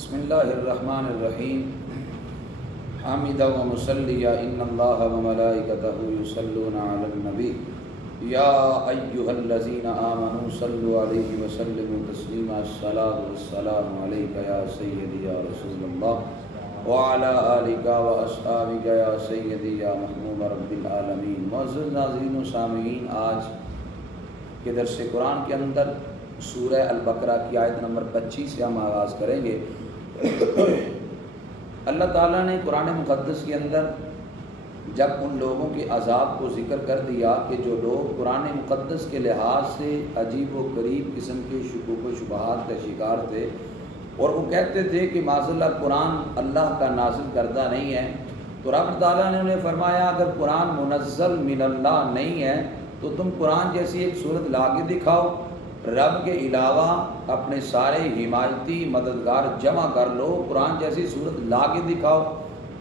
بسم اللہ الرحمن الرحیم حامدا و مصلیا ان اللہ و ملائکتہ یصلون علی النبی یا ایہا الذین آمنوا صلوا علیہ وسلموا تسلیما الصلاۃ والسلام علیک یا سیدی یا رسول اللہ وعلی آلک و اصحابک یا سیدی یا محمود رب العالمین۔ معزز ناظرین و سامعین، آج کے درس قرآن کے اندر سورہ البقرہ کی آیت نمبر 25 سے ہم آغاز کریں گے۔ اللہ تعالیٰ نے قرآن مقدس کے اندر جب ان لوگوں کے عذاب کو ذکر کر دیا کہ جو لوگ قرآن مقدس کے لحاظ سے عجیب و غریب قسم کے شکوک و شبہات کا شکار تھے اور وہ کہتے تھے کہ معاذ اللہ قرآن اللہ کا نازل کردہ نہیں ہے، تو رب تعالیٰ نے انہیں فرمایا اگر قرآن منزل من اللہ نہیں ہے تو تم قرآن جیسی ایک صورت لا کے دکھاؤ، رب کے علاوہ اپنے سارے حمایتی مددگار جمع کر لو، قرآن جیسی صورت لا کے دکھاؤ۔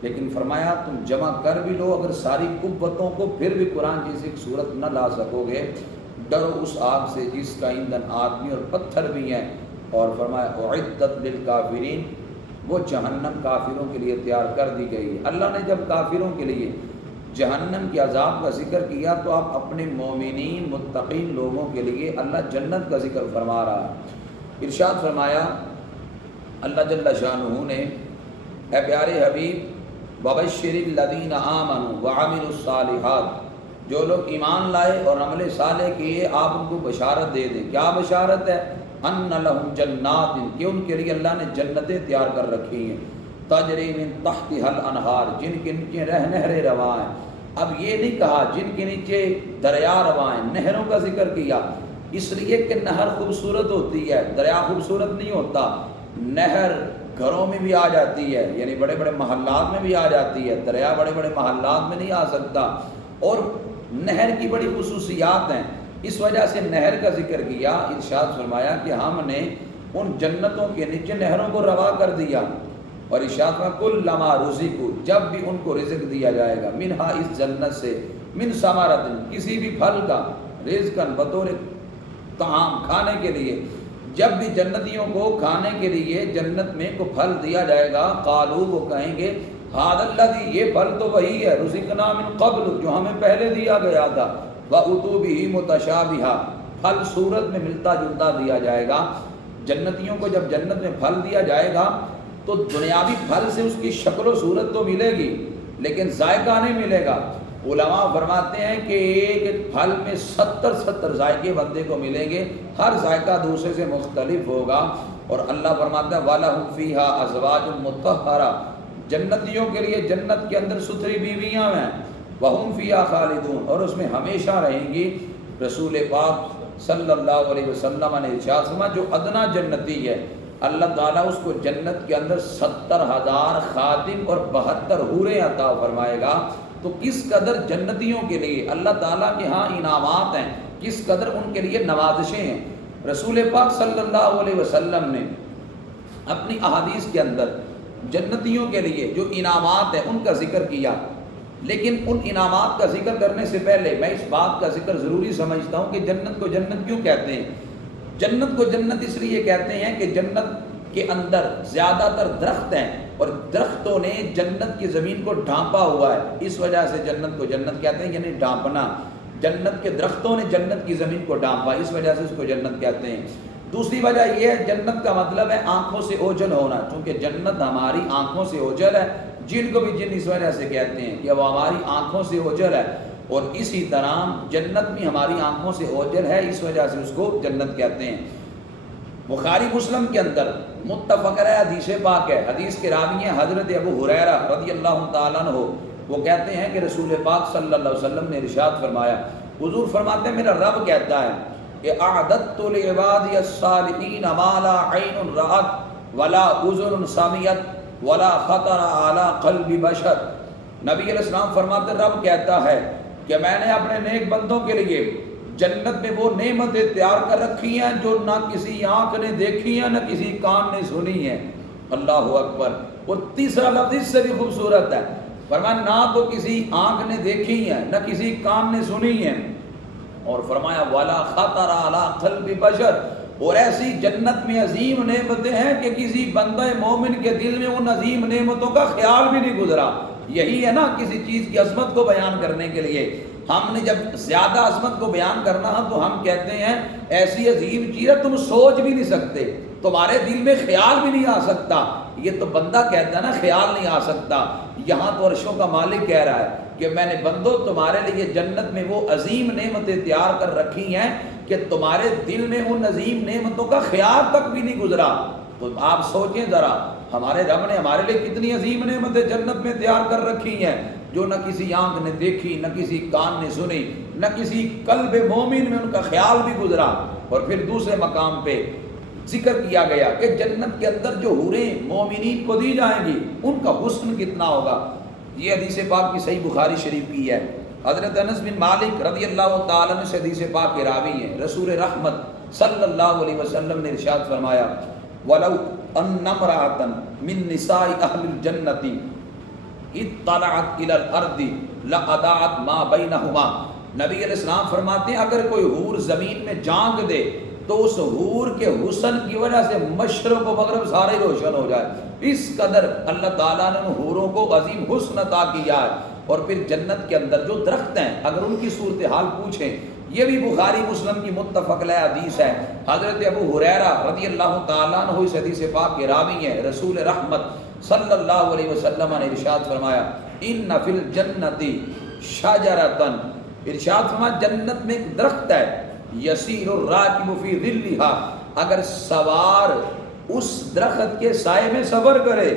لیکن فرمایا تم جمع کر بھی لو، اگر ساری قوتوں کو پھر بھی قرآن جیسی ایک صورت نہ لا سکو گے، ڈرو اس آگ سے جس کا ایندھن آدمی اور پتھر بھی ہیں۔ اور فرمایا اعدت للکافرین، وہ جہنم کافروں کے لیے تیار کر دی گئی ہے۔ اللہ نے جب کافروں کے لیے جہنم کے عذاب کا ذکر کیا تو آپ اپنے مومنین متقین لوگوں کے لیے اللہ جنت کا ذکر فرما رہا ہے۔ ارشاد فرمایا اللہ جل شانہ نے، اے پیارے حبیب وبشر الذین آمنوا وعملوا الصالحات، جو لوگ ایمان لائے اور عمل صالح کیے آپ ان کو بشارت دے دیں۔ کیا بشارت ہے؟ ان لہم جنات، کہ ان کے لیے اللہ نے جنتیں تیار کر رکھی ہیں، تجری من تحتها الانہار، جن کے نیچے نہریں رواں ہیں۔ اب یہ نہیں کہا جن کے نیچے دریا رواں ہیں، نہروں کا ذکر کیا اس لیے کہ نہر خوبصورت ہوتی ہے، دریا خوبصورت نہیں ہوتا۔ نہر گھروں میں بھی آ جاتی ہے، یعنی بڑے بڑے محلات میں بھی آ جاتی ہے، دریا بڑے بڑے محلات میں نہیں آ سکتا۔ اور نہر کی بڑی خصوصیات ہیں، اس وجہ سے نہر کا ذکر کیا۔ ارشاد فرمایا کہ ہم نے ان جنتوں کے نیچے نہروں کو روا کر دیا۔ اور ارشاد میں کلما رزقوا، جب بھی ان کو رزق دیا جائے گا، منہا، اس جنت سے، من ثمرۃ، کسی بھی پھل کا، رزقاً، بطور طعام کھانے کے لیے، جب بھی جنتیوں کو کھانے کے لیے جنت میں کو پھل دیا جائے گا، قالوا، وہ کہیں گے ھذا الذی، یہ پھل تو وہی ہے، رزقنا من قبل، جو ہمیں پہلے دیا گیا تھا، واتوا بہ متشابہا، پھل صورت میں ملتا جلتا دیا جائے گا۔ جنتیوں کو جب جنت میں پھل دیا جائے گا تو دنیاوی پھل سے اس کی شکل و صورت تو ملے گی لیکن ذائقہ نہیں ملے گا۔ علماء فرماتے ہیں کہ ایک پھل میں 70 ذائقے بندے کو ملیں گے، ہر ذائقہ دوسرے سے مختلف ہوگا۔ اور اللہ فرماتا ہے وَلَهُمْ فِيهَا أَزْوَاجٌ مُطَهَّرَةٌ، جنتیوں کے لیے جنت کے اندر ستھری بیویاں ہیں، وَهُمْ فِيهَا خَالِدُونَ، اور اس میں ہمیشہ رہیں گی۔ رسول پاک صلی اللہ علیہ وسلم نے ارشاد فرمایا جو ادنا جنتی ہے اللہ تعالیٰ اس کو جنت کے اندر 70,000 خادم اور 72 حوریں عطا فرمائے گا۔ تو کس قدر جنتیوں کے لیے اللہ تعالیٰ کے ہاں انعامات ہیں، کس قدر ان کے لیے نوازشیں ہیں۔ رسول پاک صلی اللہ علیہ وسلم نے اپنی احادیث کے اندر جنتیوں کے لیے جو انعامات ہیں ان کا ذکر کیا، لیکن ان انعامات کا ذکر کرنے سے پہلے میں اس بات کا ذکر ضروری سمجھتا ہوں کہ جنت کو جنت کیوں کہتے ہیں۔ جنت کو جنت اس لیے کہتے ہیں کہ جنت کے اندر زیادہ تر درخت ہیں اور درختوں نے جنت کی زمین کو ڈھانپا ہوا ہے، اس وجہ سے جنت کو جنت کہتے ہیں، یعنی ڈھانپنا۔ جنت کے درختوں نے جنت کی زمین کو ڈھانپا، اس وجہ سے اس کو جنت کہتے ہیں۔ دوسری وجہ یہ ہے جنت کا مطلب ہے آنکھوں سے اوجھل ہونا، چونکہ جنت ہماری آنکھوں سے اوجھل ہے، جن کو بھی جن اس وجہ سے کہتے ہیں کہ وہ ہماری آنکھوں سے اوجھل ہے، اور اسی طرح جنت بھی ہماری آنکھوں سے اوجھل ہے، اس وجہ سے اس کو جنت کہتے ہیں۔ بخاری مسلم کے اندر متفق ہے، حدیث پاک ہے، حدیث کے راوی ہیں حضرت ابو ہریرہ رضی اللہ تعالیٰ عنہ، وہ کہتے ہیں کہ رسول پاک صلی اللہ علیہ وسلم نے ارشاد فرمایا، حضور فرماتے ہیں میرا رب کہتا ہے کہ اعددت لعبادی الصالحین ما لا عین رأت ولا اذن سمعت ولا خطر علی قلب بشر۔ نبی علیہ السلام فرماتے رب کہتا ہے کہ میں نے اپنے نیک بندوں کے لیے جنت میں وہ نعمتیں تیار کر رکھی ہیں جو نہ کسی آنکھ نے دیکھی ہیں نہ کسی کان نے سنی ہیں۔ اللہ اکبر۔ اور تیسرا لفظ اس سے بھی خوبصورت ہے، فرمایا نہ تو کسی آنکھ نے دیکھی ہیں نہ کسی کان نے سنی ہیں، اور فرمایا وَلَا خَطَرَ عَلَىٰ قَلْبِ بَشَرٍ، اور ایسی جنت میں عظیم نعمتیں ہیں کہ کسی بندہ مومن کے دل میں ان عظیم نعمتوں کا خیال بھی نہیں گزرا۔ یہی ہے نا کسی چیز کی عظمت کو بیان کرنے کے لیے، ہم نے جب زیادہ عظمت کو بیان کرنا ہے تو ہم کہتے ہیں ایسی عظیم چیز ہے تم سوچ بھی نہیں سکتے، تمہارے دل میں خیال بھی نہیں آ سکتا۔ یہ تو بندہ کہتا ہے نا خیال نہیں آ سکتا، یہاں تو عرشوں کا مالک کہہ رہا ہے کہ میں نے بندو تمہارے لیے جنت میں وہ عظیم نعمتیں تیار کر رکھی ہیں کہ تمہارے دل میں ان عظیم نعمتوں کا خیال تک بھی نہیں گزرا۔ تو آپ سوچیں ذرا، ہمارے رب نے ہمارے لیے کتنی عظیم نعمتیں جنت میں تیار کر رکھی ہیں جو نہ کسی آنکھ نے دیکھی، نہ کسی کان نے سنی، نہ کسی قلب مومن میں ان کا خیال بھی گزرا۔ اور پھر دوسرے مقام پہ ذکر کیا گیا کہ جنت کے اندر جو حوریں مومنین کو دی جائیں گی ان کا حسن کتنا ہوگا۔ یہ حدیث پاک کی صحیح بخاری شریف کی ہے، حضرت انس بن مالک رضی اللہ تعالیٰ عنہ سے حدیث پاک کے راوی ہیں، رسول رحمت صلی اللہ علیہ وسلم نے ارشاد فرمایا وَلَوْ أَنَّ امْرَأَةً مِّن نِّسَاءِ أَهْلِ الْجَنَّةِ اطلعت الى الارض لاضاعت ما بینہما۔ نبی علیہ السلام فرماتے ہیں اگر کوئی حور زمین میں جانگ دے تو اس حور کے حسن کی وجہ سے مشرق و مغرب سارے روشن ہو جائے، اس قدر اللہ تعالیٰ نے حوروں کو عظیم حسن عطا کیا ہے۔ اور پھر جنت کے اندر جو درخت ہیں اگر ان کی صورتحال پوچھیں، یہ بھی بخاری مسلم کی متفق علیہ حدیث ہے، حضرت ابو ہریرہ رضی اللہ تعالیٰ عنہ اس حدیث پاک کے راوی ہیں، رسول رحمت صلی اللہ علیہ وسلم نے ارشاد فرمایا ان فی الجنت شجرۃ، ارشاد فرمایا جنت میں ایک درخت ہے، یسیر الراکب فی ظلها، اگر سوار اس درخت کے سائے میں سفر کرے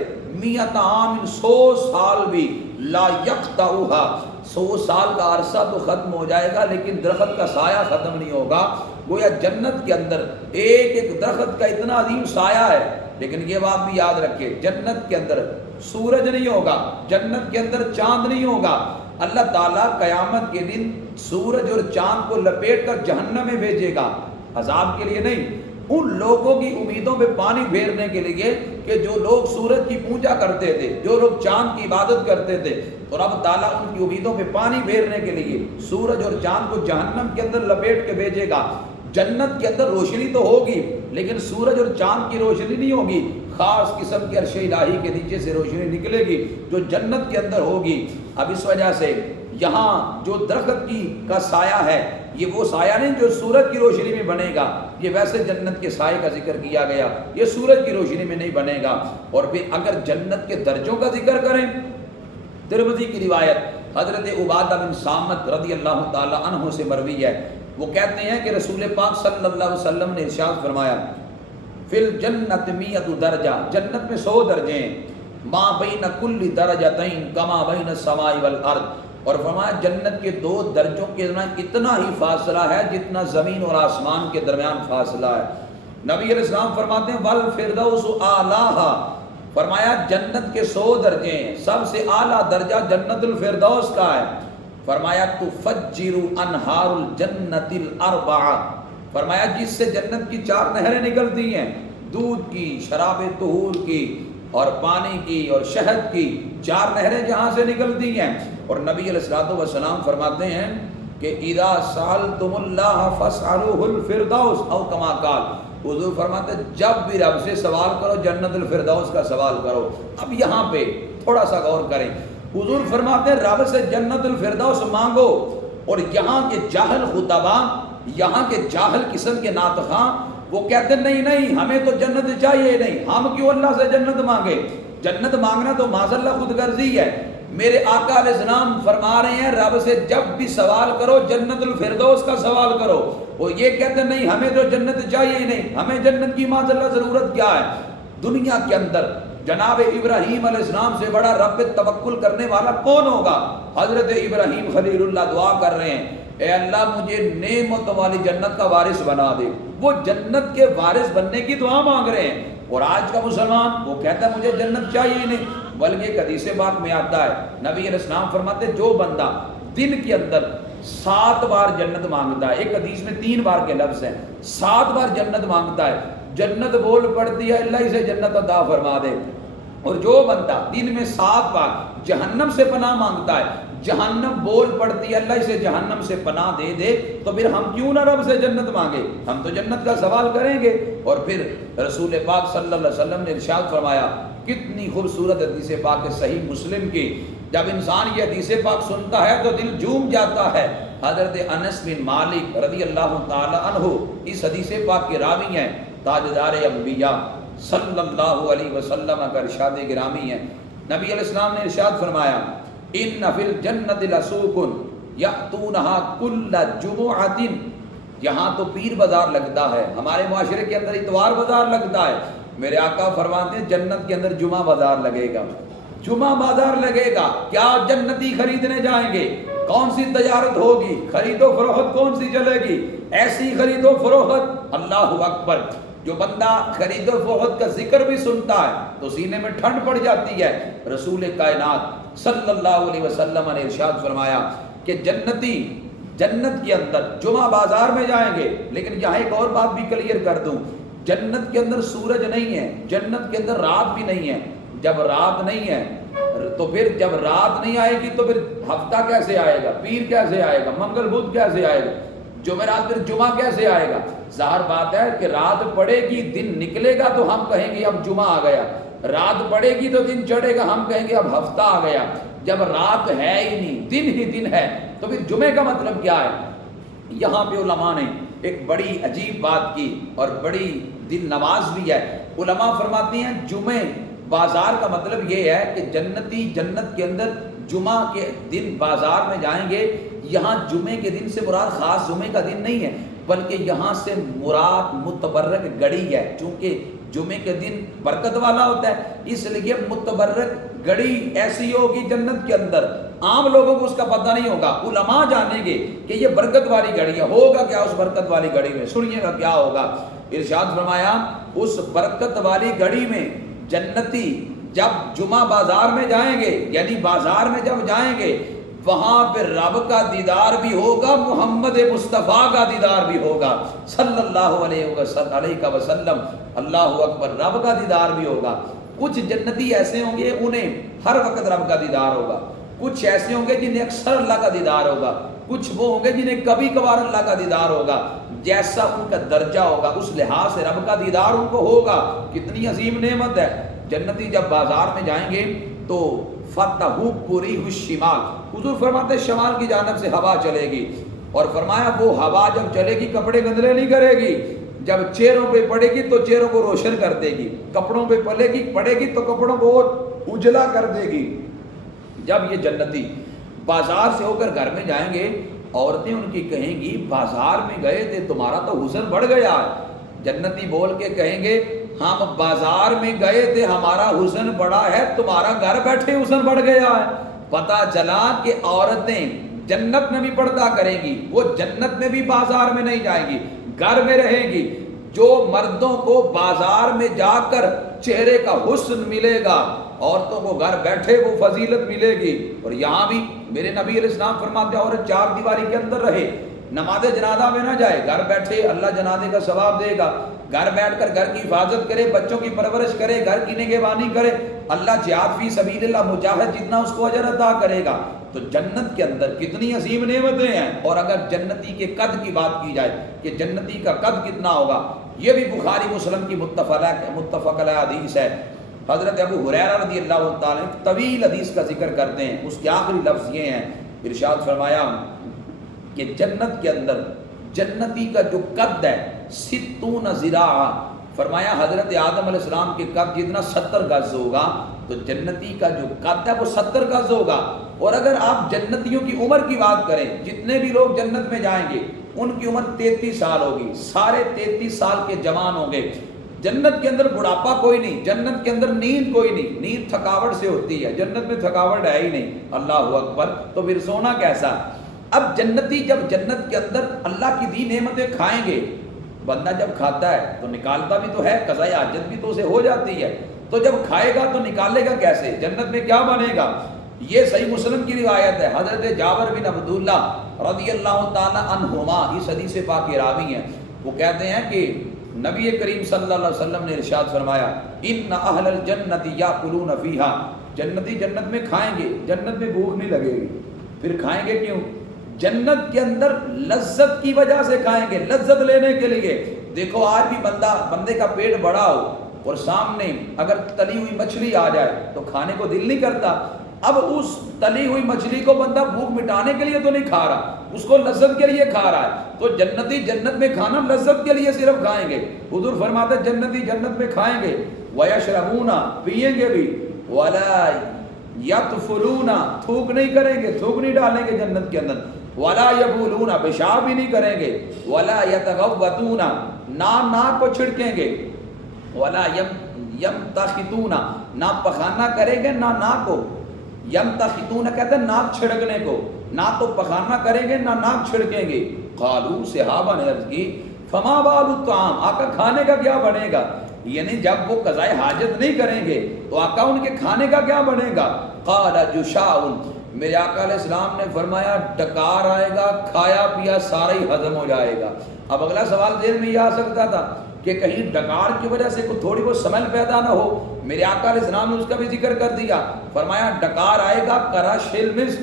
100 عام 100 سال بھی لا یقطعها، 100 سال کا عرصہ تو ختم ہو جائے گا لیکن درخت کا سایہ ختم نہیں ہوگا۔ گویا جنت کے اندر ایک ایک درخت کا اتنا عظیم سایہ ہے، لیکن یہ بات بھی یاد رکھے جنت کے اندر سورج نہیں ہوگا، جنت کے اندر چاند نہیں ہوگا۔ اللہ تعالیٰ قیامت کے دن سورج اور چاند کو لپیٹ کر جہنم میں بھیجے گا، عذاب کے لیے نہیں، ان لوگوں کی امیدوں پہ پانی پھیرنے کے لیے کہ جو لوگ سورج کی پوجا کرتے تھے، جو لوگ چاند کی عبادت کرتے تھے، تو رب تعالیٰ ان کی امیدوں پہ پانی پھیرنے کے لیے سورج اور چاند کو جہنم کے اندر لپیٹ کے بھیجے گا۔ جنت کے اندر روشنی تو ہوگی لیکن سورج اور چاند کی روشنی نہیں ہوگی، خاص قسم کے عرش الہی کے نیچے سے روشنی نکلے گی جو جنت کے اندر ہوگی۔ اب اس وجہ سے یہاں جو درخت کی کا سایہ ہے یہ وہ سایہ نہیں جو سورج کی روشنی میں بنے گا، یہ ویسے جنت کے سائے کا ذکر کیا گیا، یہ سورج کی روشنی میں نہیں بنے گا۔ اور پھر اگر جنت کے درجوں کا ذکر کریں، ترمذی کی روایت حضرت عبادہ بن صامت رضی اللہ تعالی عنہ سے مروی ہے، وہ کہتے ہیں کہ رسول پاک صلی اللہ علیہ وسلم نے ارشاد فرمایا فی الجنت 100 درجہ، جنت میں 100 درجے ہیں، ما بین کل درجتین کما بین السماء والارض، اور فرمایا جنت کے 2 درجوں کے درمیان اتنا ہی فاصلہ ہے جتنا زمین اور آسمان کے درمیان فاصلہ ہے۔ نبی علیہ السلام فرماتے ہیں والفردوس اعلیٰ، فرمایا جنت کے 100 درجے ہیں، سب سے اعلیٰ درجہ جنت الفردوس کا ہے۔ فرمایا تفجر انہار الجنت الاربعہ، فرمایا جس سے جنت کی 4 نہریں نکلتی ہیں، دودھ کی، شراب طہور کی اور پانی کی اور شہد کی، 4 نہریں جہاں سے نکلتی ہیں۔ اور نبی علیہ الصلوۃ والسلام فرماتے ہیں کہ اذا سألتم اللہ فاسألوہ الفردوس او کما قال، حضور فرماتے ہیں جب بھی رب سے سوال کرو جنت الفردوس کا سوال کرو۔ اب یہاں پہ تھوڑا سا غور کریں، حضور فرماتے ہیں رب سے جنت الفردوس مانگو، اور یہاں کے جاہل خطباء، یہاں کے جاہل قسم کے ناطقاں وہ کہتے ہیں نہیں نہیں ہمیں تو جنت چاہیے نہیں، ہم کیوں اللہ سے جنت مانگے، جنت مانگنا تو معاذ اللہ خود غرضی ہے۔ میرے آقا علیہ السلام فرما رہے ہیں رب سے جب بھی سوال کرو جنت الفردوس کا سوال کرو، وہ یہ کہتے ہیں نہیں ہمیں تو جنت چاہیے ہی نہیں، ہمیں جنت کی معاذ اللہ ضرورت کیا ہے۔ دنیا کے اندر جناب ابراہیم علیہ السلام سے بڑا رب پہ توکل کرنے والا کون ہوگا؟ حضرت ابراہیم خلیل اللہ دعا کر رہے ہیں اے اللہ مجھے نعمت والی جنت کا وارث بنا دے، وہ جنت کے وارث بننے کی دعا مانگ رہے ہیں۔ اور آج کا مسلمان وہ کہتا ہے مجھے جنت چاہیے ہی نہیں، بلکہ ایک حدیث پاک میں آتا ہے نبی علیہ السلام فرماتے جو بندہ دن کے اندر 7 بار جنت مانگتا ہے، ایک حدیث میں 3 بار کے لفظ ہیں، 7 بار جنت مانگتا ہے، جنت بول پڑتی ہے اللہ اسے جنت عطا فرما دے۔ اور جو بندہ دن میں 7 بار جہنم سے پناہ مانگتا ہے، جہنم بول پڑتی ہے اللہ اسے جہنم سے پناہ دے دے، تو پھر ہم کیوں نہ رب سے جنت مانگے؟ ہم تو جنت کا سوال کریں گے۔ اور پھر رسول پاک صلی اللہ علیہ وسلم نے ارشاد فرمایا، کتنی خوبصورت حدیث پاک ہے صحیح مسلم کی، جب انسان یہ حدیث پاک سنتا ہے تو دل جھوم جاتا ہے۔ حضرت انس بن مالک رضی اللہ تعالی عنہ اس حدیث پاک کے راوی ہیں، تاجدار انبیاء صلی اللہ علیہ وسلم کا ارشاد گرامی ہے۔ نبی علیہ السلام نے ارشاد فرمایا، ان فی الجنت لسوق یاتونھا کل جمعۃ، یہاں تو پیر بازار لگتا ہے، ہمارے معاشرے کے اندر اتوار بازار لگتا ہے، میرے آقا فرماتے ہیں جنت کے اندر جمعہ بازار لگے گا، جمعہ بازار لگے گا۔ کیا جنتی خریدنے جائیں گے؟ کون سی تجارت ہوگی؟ خرید و فروخت کون سی چلے گی؟ ایسی خرید و فروخت، اللہ اکبر، جو بندہ خرید و فروخت کا ذکر بھی سنتا ہے تو سینے میں ٹھنڈ پڑ جاتی ہے۔ رسول کائنات صلی اللہ علیہ وسلم نے ارشاد فرمایا کہ جنتی جنت کے اندر جمعہ بازار میں جائیں گے، لیکن یہاں ایک اور بات بھی کلیئر کر دوں، جنت کے اندر سورج نہیں ہے، جنت کے اندر رات بھی نہیں ہے۔ جب رات نہیں ہے تو پھر جب رات نہیں آئے گی تو پھر ہفتہ کیسے آئے گا؟ پیر کیسے آئے گا؟ منگل بدھ کیسے آئے گا؟ جمعرات پھر جمعہ کیسے آئے گا؟ ظاہر بات ہے کہ رات پڑے گی دن نکلے گا تو ہم کہیں گے اب جمعہ آ گیا، رات پڑے گی تو دن چڑھے گا ہم کہیں گے اب ہفتہ آ گیا۔ جب رات ہے ہی نہیں، دن ہی دن ہے، تو پھر جمعے کا مطلب کیا ہے؟ یہاں پہ علماء نے ایک بڑی عجیب بات کی اور بڑی دل نواز بھی ہے۔ علماء فرماتی ہیں جمعے بازار کا مطلب یہ ہے کہ جنتی جنت کے اندر جمعہ کے دن بازار میں جائیں گے، یہاں جمعے کے دن سے مراد خاص جمعے کا دن نہیں ہے، بلکہ یہاں سے مراد متبرک گڑی ہے، چونکہ جمعے کے دن برکت والا ہوتا ہے، اس لیے متبرک گڑی ایسی ہوگی جنت کے اندر، عام لوگوں کو اس کا پتہ نہیں ہوگا، علماء جانیں گے کہ یہ برکت والی گڑی ہے۔ ہوگا کیا اس برکت والی گڑی میں؟ سنیے گا کیا ہوگا۔ ارشاد فرمایا اس برکت والی گڑی میں جنتی جب جمعہ بازار میں جائیں گے، یعنی بازار میں جب جائیں گے، وہاں پہ رب کا دیدار بھی ہوگا، محمد مصطفیٰ کا دیدار بھی ہوگا صلی اللہ علیہ وسلم۔ اللہ اکبر، رب کا دیدار بھی ہوگا۔ کچھ جنتی ایسے ہوں گے انہیں ہر وقت رب کا دیدار ہوگا، کچھ ایسے ہوں گے جنہیں اکثر اللہ کا دیدار ہوگا، کچھ وہ ہوں گے جنہیں کبھی کبھار اللہ کا دیدار ہوگا، جیسا ان کا درجہ ہوگا اس لحاظ سے رب کا دیدار ان کو ہوگا۔ کتنی عظیم نعمت ہے۔ جنتی جب بازار میں جائیں گے تو فتح پوری الشمال، حضور فرماتے شمال کی جانب سے ہوا چلے گی، اور فرمایا وہ ہوا جب چلے گی کپڑے گندلے نہیں کرے گی، جب چہروں پہ پڑے گی تو چہروں کو روشن کر دے گی، کپڑوں پہ پڑے گی تو کپڑوں کو اجلا کر دے گی۔ جب یہ جنتی بازار سے ہو کر گھر میں جائیں گے، عورتیں ان کی کہیں گی بازار میں گئے تھے تمہارا تو حسن بڑھ گیا ہے۔ جنتی بول کے کہیں گے ہم بازار میں گئے تھے ہمارا حسن بڑا ہے، تمہارا گھر بیٹھے حسن بڑھ گیا ہے۔ پتہ چلا کہ عورتیں جنت میں بھی پردہ کریں گی، وہ جنت میں بھی بازار میں نہیں جائیں گی، گھر میں رہیں گی۔ جو مردوں کو بازار میں جا کر چہرے کا حسن ملے گا، عورتوں کو گھر بیٹھے وہ فضیلت ملے گی۔ اور یہاں بھی میرے نبی علیہ السلام فرماتے ہیں عورت 4 دیواری کے اندر رہے، نماز جنازہ میں نہ جائے، گھر بیٹھے اللہ جنازے کا ثواب دے گا، گھر بیٹھ کر گھر کی حفاظت کرے، بچوں کی پرورش کرے، گھر کی نگہبانی کرے، اللہ جہاد فی سبیل اللہ مجاہد جتنا اس کو اجر عطا کرے گا۔ تو جنت کے اندر کتنی عظیم نعمتیں ہیں۔ اور اگر جنتی کے قد کی بات کی جائے کہ جنتی کا قد کتنا ہوگا، یہ بھی بخاری مسلم کی متفق علیہ حدیث ہے۔ حضرت ابو ہریرہ رضی اللہ تعالیٰ طویل حدیث کا ذکر کرتے ہیں، اس کے آخری لفظ یہ ہیں، ارشاد فرمایا کہ جنت کے اندر جنتی کا جو قد ہے 60 ذراع، فرمایا حضرت آدم علیہ السلام کے قد جتنا 70 گز ہوگا، تو جنتی کا جو قد ہے وہ 70 گز ہوگا۔ اور اگر آپ جنتیوں کی عمر کی بات کریں، جتنے بھی لوگ جنت میں جائیں گے ان کی عمر 33 سال ہوگی، سارے 33 سال کے جوان ہوں گے۔ جنت کے اندر بڑھاپا کوئی نہیں، جنت کے اندر نیند کوئی نہیں، نیند تھکاوٹ سے ہوتی ہے، جنت میں تھکاوٹ ہے ہی نہیں۔ اللہ اکبر، تو پھر سونا کیسا؟ اب جنتی جب جنت کے اندر اللہ کی دی نعمتیں کھائیں گے، بندہ جب کھاتا ہے تو نکالتا بھی تو ہے، قضاء حاجت بھی تو اسے ہو جاتی ہے، تو جب کھائے گا تو نکالے گا کیسے؟ جنت میں کیا بنے گا؟ یہ صحیح مسلم کی روایت ہے، حضرت جابر بن عبداللہ رضی اللہ تعالی عنہما اس حدیث پاک کے راوی ہیں، وہ کہتے ہیں کہ نبی کریم صلی اللہ علیہ وسلم نے ارشاد فرمایا ان اہل الجنت یاکلون فیہا، جنتی جنت میں کھائیں گے، جنت میں بھوک نہیں لگے گی، پھر کھائیں گے کیوں؟ جنت کے اندر لذت کی وجہ سے کھائیں گے، لذت لینے کے لیے۔ دیکھو آج بھی بندے کا پیٹ بڑا ہو اور سامنے اگر تلی ہوئی مچھلی آ جائے تو کھانے کو دل نہیں کرتا۔ اب اس تلی ہوئی مچھلی کو بندہ بھوک مٹانے کے لیے تو نہیں کھا رہا، اس کو لذت کے لیے کھا رہا ہے۔ تو جنتی جنت میں کھانا لذت کے لیے صرف کھائیں گے۔ حضور فرماتے ہیں جنتی جنت میں کھائیں گے، وَيَشْرَبُونَ پیئیں گے بھی، وَلَا يَطْفُلُونَ تھوک نہیں کریں گے، تھوک نہیں ڈالیں گے جنت کے اندر، وَلَا يَبُولُونَ پیشاب بھی نہیں کریں گے، وَلَا يَتَغَوَّتُونَ ناک کو چھڑکیں گے، وَلَا يَمْتَخِطُونَ نہ پخانہ کریں گے نہ ناک کو، یمتخطون کہتے ہیں ناک چھڑکنے کو، نہ تو پخانہ کریں گے نہ ناک چھڑکیں گے۔ قالوا صحابہ نے عرض کی فما بال الطعام، آقا کھانے کا کیا بنے گا؟ یعنی جب وہ قضائے حاجت نہیں کریں گے تو آقا ان کے کھانے کا کیا بنے گا؟ قال جشاء، میرے آقا علیہ السلام نے فرمایا ڈکار آئے گا، کھایا پیا سارا ہی ہضم ہو جائے گا۔ اب اگلا سوال ذہن میں یہ آ سکتا تھا کہ کہیں ڈکار کی وجہ سے کوئی تھوڑی بہت سمیل پیدا نہ ہو، میرے آقا علیہ السلام نے اس کا بھی ذکر کر دیا، فرمایا ڈکار آئے گا کراشل مسک،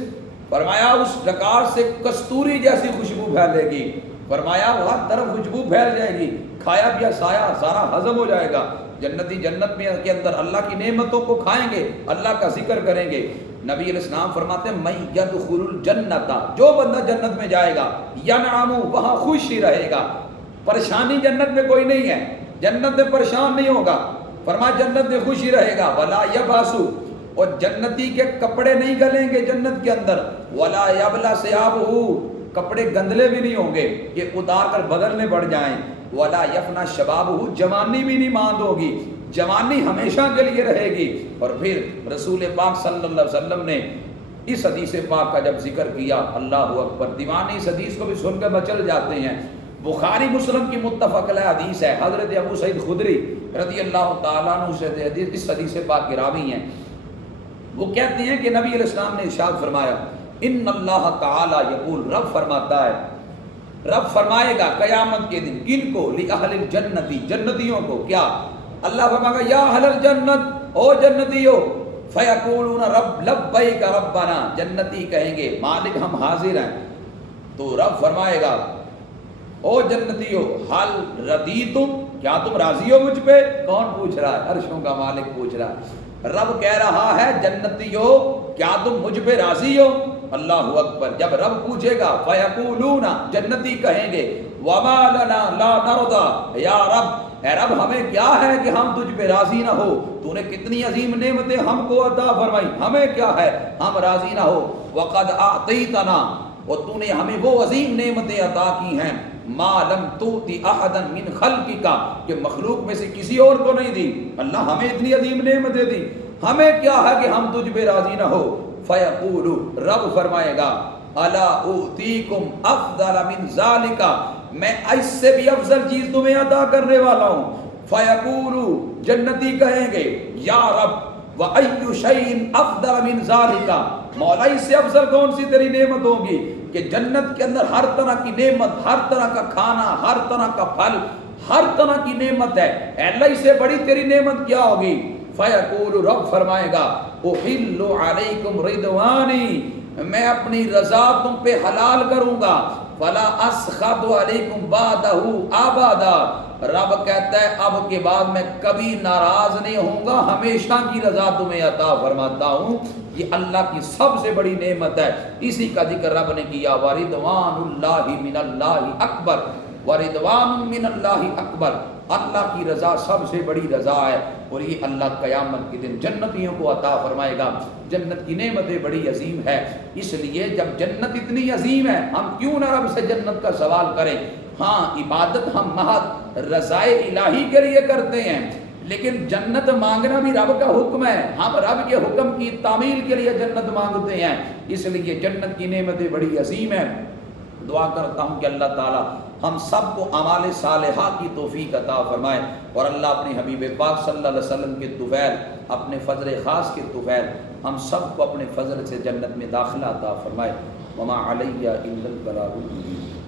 فرمایا اس ڈکار سے کستوری جیسی خوشبو پھیلے گی، فرمایا ہر طرف خوشبو پھیل جائے گی، کھایا پیا سارا ہضم ہو جائے گا۔ جنتی جنت میں کے اندر اللہ کی نعمتوں کو کھائیں گے، اللہ کا ذکر کریں گے۔ نبی علیہ السلام فرماتے ہیں من یدخل الجنت، جو بندہ جنت میں جائے گا ینعم، وہاں خوش ہی رہے گا، پریشانی جنت میں کوئی نہیں ہے، جنت میں پریشان نہیں ہوگا، فرمایا جنت میں خوشی رہے گا۔ ولا یباسو، اور جنتی کے کپڑے نہیں گلیں گے جنت کے اندر، ولا یبلا ثیابہ، کپڑے گندلے بھی نہیں ہوں گے کہ اتار کر بدلنے پڑ جائیں، ولا یفنا شبابہ، جوانی بھی نہیں ماند ہوگی، جوانی ہمیشہ کے لیے رہے گی۔ اور پھر رسول پاک صلی اللہ علیہ وسلم نے اس حدیث پاک کا جب ذکر کیا، اللہ اکبر، دیوانے اس حدیث کو بھی سن کر مچل جاتے ہیں۔ بخاری مسلم کی متفق علیہ حدیث ہے، حضرت ابو سعید خدری رضی اللہ تعالیٰ عنہ سے اس حدیث پاک کے راوی ہیں، وہ کہتے ہیں کہ نبی علیہ السلام نے ارشاد فرمایا ان اللہ تعالیٰ یقول، رب فرماتا ہے، رب فرمائے گا قیامت کے دن، کن کو؟ لأہل الجنتی، جنتیوں کو، کیا؟ اللہ فرمائے گا یا اہل الجنت، او جنتیو، فیقولون رب لبیک ربنا، جنتی کہیں گے مالک ہم حاضر ہیں، تو رب فرمائے گا او جنتیو حل ردیتم، کیا تم راضی ہو مجھ پہ؟ کون پوچھ رہا ہے؟ عرشوں کا مالک پوچھ رہا ہے، رب کہہ رہا ہے جنتیو کیا تم مجھ پہ راضی ہو؟ اللہ اکبر، جب رب پوچھے گا فیقولون، جنتی کہیں گے وما لنا لا نرضى، یا رب، اے رب ہمیں کیا ہے کہ ہم تجھ پہ راضی نہ ہو، تو نے کتنی عظیم نعمتیں ہم کو عطا فرمائی، ہمیں کیا ہے ہم راضی نہ ہو، وقد اعطیتنا، اور تو نے ہمیں وہ عظیم نعمتیں عطا کی ہیں ما لم توتی احدا من خلقک، کہ مخلوق میں سے کسی اور کو نہیں دی، اللہ ہمیں اتنی عظیم نعمتیں دی، ہمیں کیا ہے کہ ہم تجھ پہ راضی نہ ہو۔ فیقول، رب فرمائے گا الا اوتیکم افضل من ذالک، میں اس سے بھی افضل چیز تمہیں عطا کرنے والا ہوں۔ فیقول، جنتی کہیں گے یا رب وَأَيُّ شَيْءٍ أَفْضَلَ مِنْ ذَلِكَ، مولا اس سے افضل کون سی تیری نعمت ہوگی کہ جنت کے اندر ہر طرح کی نعمت، ہر طرح کا کھانا، ہر طرح کا پھل، ہر طرح کی نعمت ہے، اے اللہ اس سے بڑی تیری نعمت کیا ہوگی؟ فَيَقُولُ، رب فرمائے گا أُحِلُّ عَلَيْكُمْ رِضْوَانِي، میں اپنی رضا تم پہ حلال کروں گا، فَلَا أَسْخَطُ عَلَيْكُمْ بَعْدَهُ أَبَدًا، رب کہتا ہے اب کے بعد میں کبھی ناراض نہیں ہوں گا، ہمیشہ کی رضا تمہیں عطا فرماتا ہوں۔ یہ اللہ کی سب سے بڑی نعمت ہے، اسی کا ذکر رب نے کیا، وَرِضْوَانُ اللَّهِ مِنَ اللَّهِ أَكْبَرُ، وَرِضْوَانٌ مِنَ اللَّهِ أَكْبَرُ، اللہ کی رضا سب سے بڑی رضا ہے، اور یہ اللہ قیامت کے دن جنتیوں کو عطا فرمائے گا۔ جنت کی نعمتیں بڑی عظیم ہے، اس لیے جب جنت اتنی عظیم ہے ہم کیوں نہ رب سے جنت کا سوال کریں۔ ہاں عبادت ہم محض رضائے الہی کے لیے کرتے ہیں، لیکن جنت مانگنا بھی رب کا حکم ہے، ہم رب کے حکم کی تعمیل کے لیے جنت مانگتے ہیں، اس لیے جنت کی نعمتیں بڑی عظیم ہیں۔ دعا کرتا ہوں کہ اللہ تعالی ہم سب کو اعمال صالحہ کی توفیق عطا فرمائے، اور اللہ اپنے حبیب پاک صلی اللہ علیہ وسلم کے طفیل، اپنے فضل خاص کے طفیل، ہم سب کو اپنے فضل سے جنت میں داخلہ عطا فرمائے۔ وما علیہ الا البلاغ المبین۔